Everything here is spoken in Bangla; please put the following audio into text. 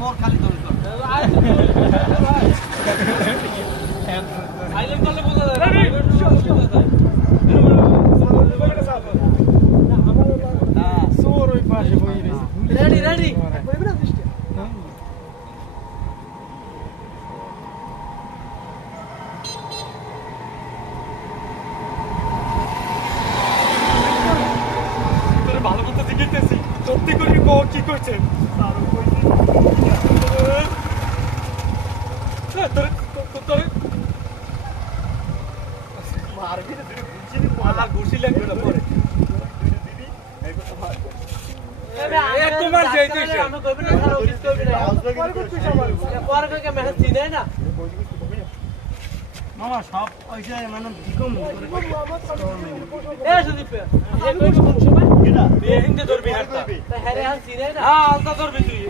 মোর খালি রেডি রেডি ভালো কথা জিজ্ঞেসি সত্যি করে কি করছেন ঘুষি লাগবে না পরে মামা সব পয়সা মানে কম হিন্দে ধরবি হারতা হ্যাঁ আলতা ধরবি তুই